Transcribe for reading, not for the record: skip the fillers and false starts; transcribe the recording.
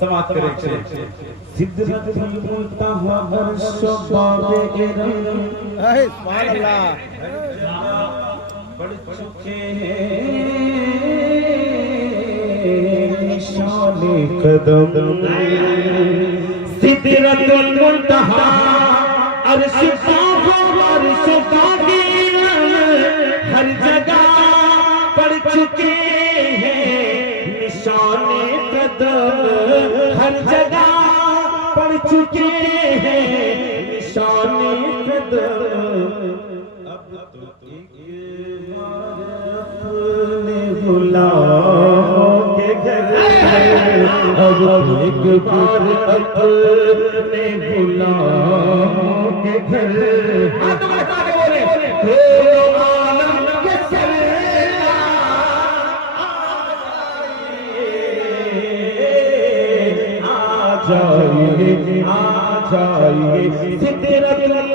समाप्त करें। सिदरतुल मुंतहा अर्श बाबे इरम, सुभान अल्लाह, बढ़ चुके निशाने कदम। सिदरतुल मुंतहा अर्श बाबे इरम, हर जगह पड़ चुके हैं निशाने कदम, हर जगह पड़ चुके हैं निशाने कदम। अब तो एक बार अपने गुलामों के घर, अब एक बार अपने गुलामों के घर, आ जाइए, आ जाइए सिदरतुल